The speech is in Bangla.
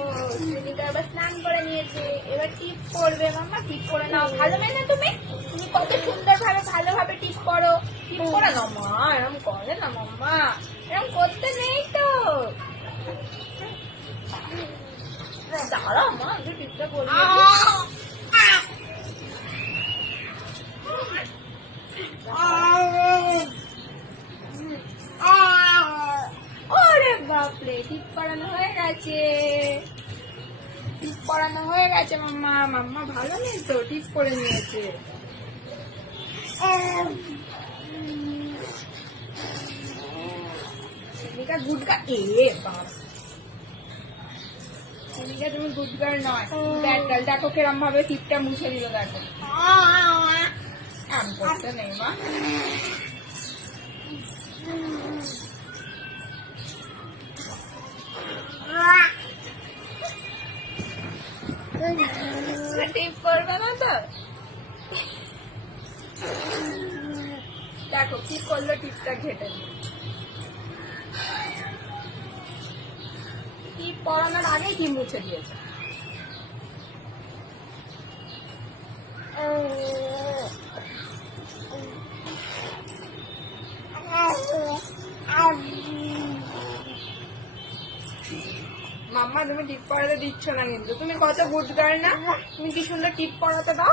ও সুনিতা এবার স্নান করে নিয়েছে, এবার টিপ করবে। মাম্মা টিপ করে নাও, ভালো মেয়ে না তুমি? তুমি কত সুন্দর ভাবে ভালোভাবে টিপ করো। টিপ করে নাও মা, এরকম করে না মাম্মা, এরকম করতে নেই তো। দাঁড়াও মা, একটু টিপটা করিয়ে দিই। ওরে বাপরে, টিপ করানো হয়ে গেছে, টিপ করানো হয়ে গেছে মাম্মা। মাম্মা ভালো নেই তো, টিপ করে নিয়েছে। সুনিকা গুডগার, এ বাপ, সুনিকা তুমি গুডগার নয়, ব্যাড গার্ল। দেখো কিরম ভাবে টিপটা মুছে দিল, দেখো। এমন করতে নেই মা। টিপ করবে না তো? দেখো কি করলো, টিপটা ঘেটে দিল। টিপ পরানোর আগে কি মুছে দিয়েছে। মাম্মা তুমি টিপ পরাতে দিচ্ছ না, কিন্তু তুমি কত গুড গার্ল না, তুমি কি সুন্দর টিপ পরাতে দাও।